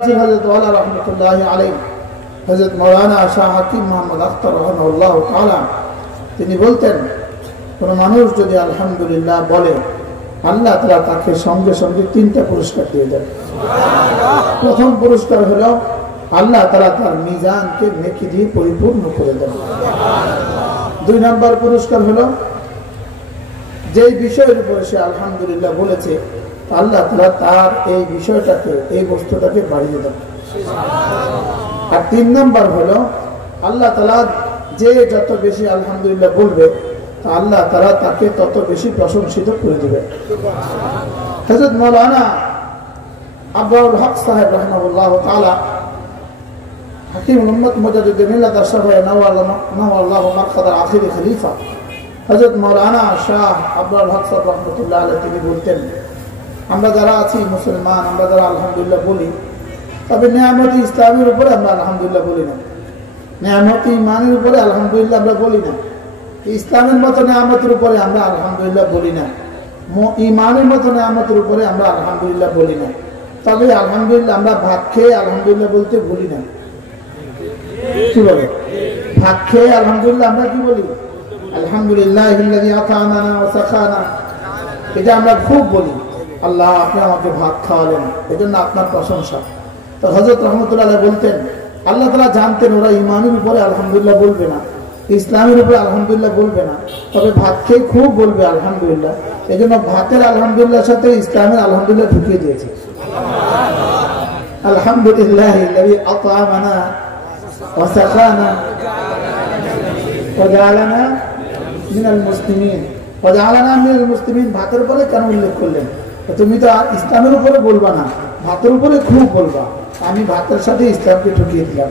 হযরত ওয়ালা রাহমাতুল্লাহি আলাইহি হযরত মাওলানা শাহ হাকিম মুহাম্মদ আখতার রাহিমাহুল্লাহ তাআলা তিনি বলতেন, কোন মানুষ যদি আলহামদুলিল্লাহ বলে আল্লাহ তাআলা তাকে সঙ্গে সঙ্গে 3টা পুরস্কার দিয়ে দেন। প্রথম পুরস্কার হলো আল্লাহ তাআলা তার মিজানকে নেকি দিয়ে পরিপূর্ণ করে দেন। 2 নম্বর পুরস্কার হলো যে বিষয়ের উপরে সে আলহামদুলিল্লাহ বলেছে আল্লাহ তাআলা তার এই বিষয়টাকে, এই বস্তুটাকে বাড়িয়ে দেন। আর 3 নম্বর হলো আল্লাহ তাআলা যে যত বেশি আলহামদুলিল্লাহ বলবে আল্লাহ তাআলা তাকে তত বেশি প্রশংসিত করে দিবে। হযরত মাওলানা আব্দুল হক সাহেব রাহিমাহুল্লাহ তাআলা হাকিমুল উম্মত মুজাদ্দিদুল মিল্লাত আশ-শাফিঈ নাওয়াল্লাহু মারকাদার আখির খলিফা হযরত মাওলানা শাহ আব্দুল হক সাহেব রাহমাতুল্লাহ আলাইহি তিনি বলতেন, আমরা যারা আছি মুসলমান, আমরা যারা আলহামদুলিল্লাহ বলি, তবে নিয়ামতি ইসলামের উপরে আমরা আলহামদুলিল্লাহ বলি না, নিয়ামতি ইমানের উপরে আলহামদুলিল্লাহ আমরা বলি না, ইসলামের মতো নিয়ামতের উপরে আমরা আলহামদুলিল্লাহ বলি না, ইমানের মতো নিয়ামতের উপরে আমরা আলহামদুলিল্লাহ বলি না। তবে আলহামদুলিল্লাহ আমরা ভাত খেয়ে আলহামদুলিল্লাহ বলতে ভুলি না। কি বলে? ভাত খেয়ে আলহামদুলিল্লাহ আমরা কি বলি? আলহামদুলিল্লাহিল্লাযী আত'আমানা ওয়া সাখানা। এটা আমরা খুব বলি, আল্লাহ আপনি আমাকে ভাত খাওয়ালেন, এজন্য আপনার প্রশংসা। তো হযরত রাহমাতুল্লাহ আলাইহি বলতেন, আল্লাহ তাআলা জানতেন ওরা ইমানের উপরে আলহামদুলিল্লাহ বলবে না, ইসলামের উপরে আলহামদুলিল্লাহ বলবে না, তবে ভাত খেয়ে খুব বলবে আলহামদুলিল্লাহ। এজন্য ভাতের আলহামদুলিল্লাহর সাথে ইসলামের আলহামদুলিল্লাহ ঢুকিয়ে দিয়েছে। আলহামদুলিল্লাহিল্লাযী আত'আমানা ওয়া সাখানা ওয়া জাআলানা মিনাল মুসলিমিন। ওয়া জাআলানা মিনাল মুসলিমিন ভাতের উপরে কেন উল্লেখ করলেন? তুমি তো ইসলামের উপরে বলবা না, ভাতের উপরে খুব বলবা। আমি ভাতের সাথে ইসলামকে ঢুকিয়ে দিলাম।